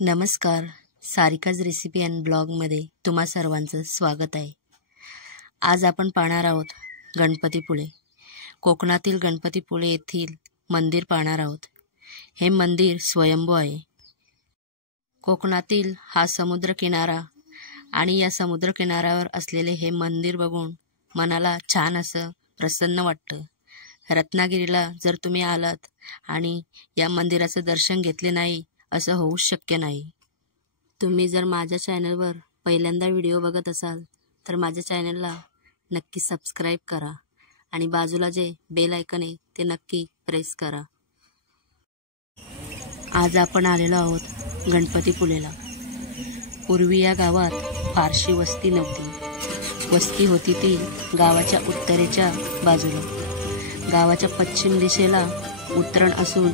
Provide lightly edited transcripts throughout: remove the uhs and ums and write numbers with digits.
नमस्कार, Sarika's recipe and ब्लॉगमध्ये तुम्हा सर्वांचं स्वागत आहे। आज आपण पाहणार आहोत गणपतीपुळे। कोकणातील गणपतीपुळे येथील मंदिर पाहणार आहोत। हे मंदिर स्वयंभू आहे। कोकणातील हा समुद्रकिनारा आणि या समुद्रकिनाऱ्यावर असलेले हे मंदिर बघून मनाला छान असं प्रसन्न वाटतं। रत्नागिरीला जर तुम्ही आलात आणि या मंदिराचं दर्शन घेतले नाही असं होऊच शक्य नाही। तुम्ही जर माझ्या चॅनलवर पहिल्यांदा व्हिडिओ बघत असाल तर माझ्या चॅनलला नक्की सबस्क्राईब करा आणि बाजूला जे बेल आयकॉन आहे ते नक्की प्रेस करा। आज आपण आलेलो आहोत गणपतीपुळेला। पूर्वी या गावात फारशी वस्ती नव्हती। वस्ती होती ती गावाच्या उत्तरेच्या बाजूला। गावाच्या पश्चिम दिशेला उतरण असून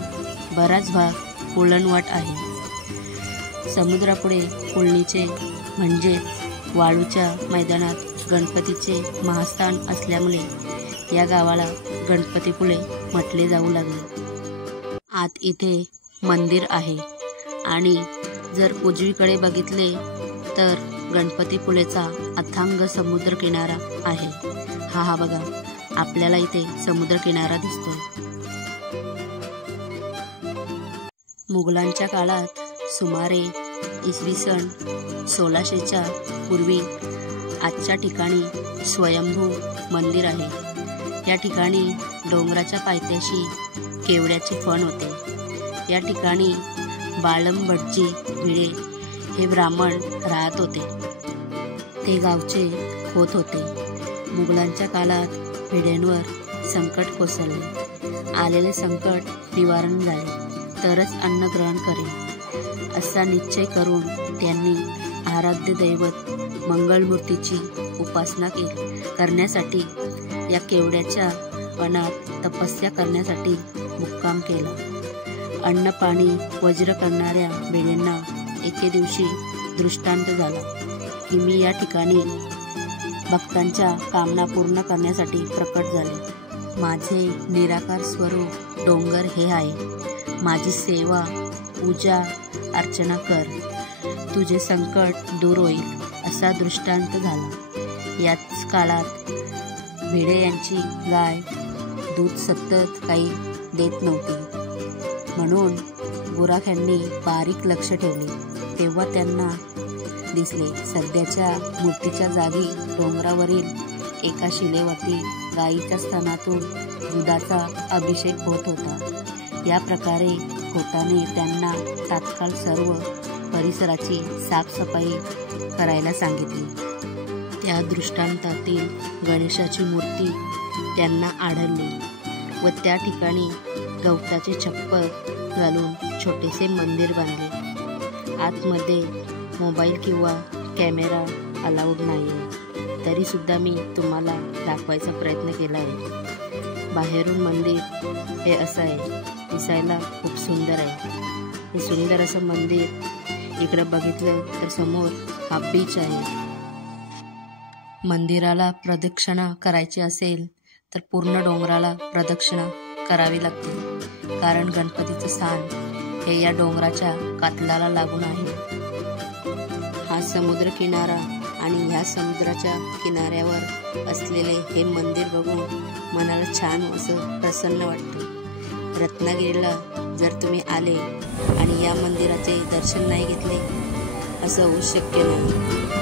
बराच भाग पुळणवाट आहे। समुद्रापुढे पुळणीचे म्हणजे वाळूच्या मैदानात गणपतीचे महास्थान असल्यामुळे या गावाला गणपतीपुळे म्हटले जाऊ लागले। आत इथे मंदिर आहे आणि जर उजवीकडे बघितले तर गणपतीपुळेचा अथांग समुद्र किनारा आहे। हा बघा, आपल्याला इथे समुद्र किनारा दिसतोय। मुघलांच्या काळात सुमारे इसवी सन 1600च्या पूर्वी आजच्या ठिकाणी स्वयंभू मंदिर आहे। या ठिकाणी डोंगराच्या पायथ्याशी केवड्याचे फण होते। या ठिकाणी बाळम भटजी भिडे हे ब्राह्मण राहत होते। ते गावचे होत होते। मुघलांच्या काळात भिडेंवर संकट कोसळले। आलेले संकट निवारण झाले तरच अन्न ग्रहण करेल असा निश्चय करून त्यांनी आराध्य दैवत मंगळमूर्तीची उपासना करण्यासाठी या केवड्याच्या वनात तपस्या करण्यासाठी मुक्काम केला। अन्न पाणी वज्र करणाऱ्या भिडेंना एके दिवशी दृष्टांत झाला की मी या ठिकाणी भक्तांच्या कामना पूर्ण करण्यासाठी प्रकट झाले। माझे निराकार स्वरूप डोंगर हे आहे। माझी सेवा पूजा अर्चना कर, तुझे संकट दूर होईल असा दृष्टांत झाला। याच काळात भिडे यांची गाय दूध सतत काही देत नव्हती म्हणून गुराख्यांनी बारीक लक्ष ठेवले। तेव्हा त्यांना दिसले सध्याच्या मूर्तीच्या जागी डोंगरावरील एका शिलेवरती गायीच्या स्तनातून दुधाचा अभिषेक होत होता। या प्रकारे होताने त्यांना तात्काळ सर्व परिसराची साफसफाई करायला सांगितली। त्या दृष्टांतातील गणेशाची मूर्ती त्यांना आढळली व त्या ठिकाणी गवताचे छप्पर घालून छोटेसे मंदिर बांधले। आतमध्ये मोबाईल किंवा कॅमेरा अलाउड नाही आहे, तरी सुद्धा मी तुम्हाला दाखवायचा प्रयत्न केला आहे। बाहेरून मंदिर हे असं आहे, दिसायला खूप सुंदर आहे। हे सुंदर असं मंदिर इकडे बघितलं तर समोर हा बीच आहे। मंदिराला प्रदक्षिणा करायची असेल तर पूर्ण डोंगराला प्रदक्षिणा करावी लागते, कारण गणपतीचं स्थान हे या डोंगराच्या कातलाला लागून आहे। हा समुद्र किनारा आणि ह्या समुद्राच्या किनाऱ्यावर असलेले हे मंदिर बघून मनाला छान असं प्रसन्न वाटतं। रत्नागिरीला जर तुम्ही आले आणि या मंदिराचे दर्शन नाही घेतले असं होऊ शक्य नाही।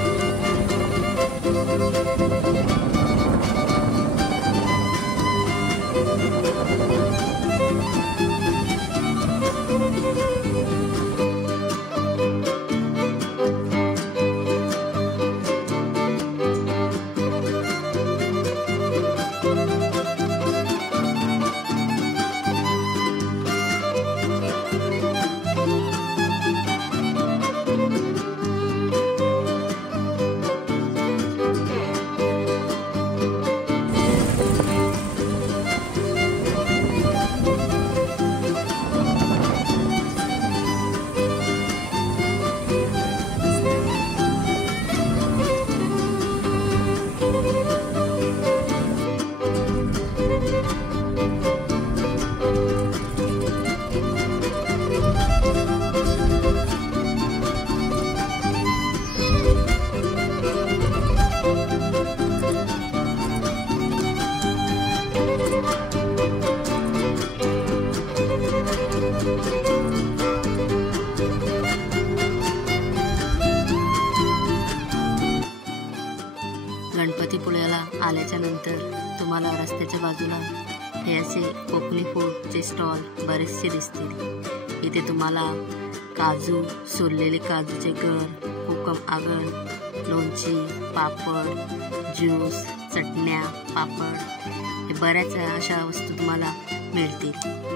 तुम्हाला रस्त्याच्या बाजूला हे असे कोकणी फूडचे स्टॉल बरेचसे दिसतील। इथे तुम्हाला काजू, सोललेले काजूचे गर, कोकम आगळ, लोणची, पापड, ज्यूस, चटण्या, पापड हे बऱ्याच अशा वस्तू तुम्हाला मिळतील।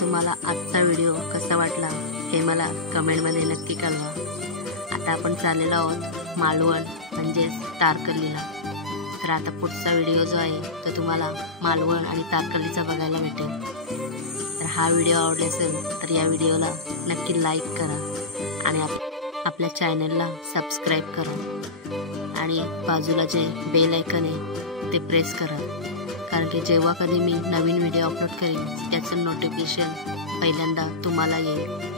तुम्हाला आजचा व्हिडिओ कसा वाटला हे मला कमेंटमध्ये नक्की कळवा। आता आपण चाललेलो आहोत मालवण म्हणजेच तारकर्लीला। तर आता पुढचा व्हिडिओ जो आहे तो तुम्हाला मालवण आणि तारकर्लीचा बघायला भेटेल। तर हा व्हिडिओ आवडला असेल तर या व्हिडिओला नक्की लाईक करा आणि आपल्या चॅनलला सबस्क्राईब करा आणि बाजूला जे बेल आयकॉन आहे ते प्रेस करा, कारण की जेव्हा कधी मी नवीन व्हिडिओ अपलोड करेन त्याचं नोटिफिकेशन पहिल्यांदा तुम्हाला येईल।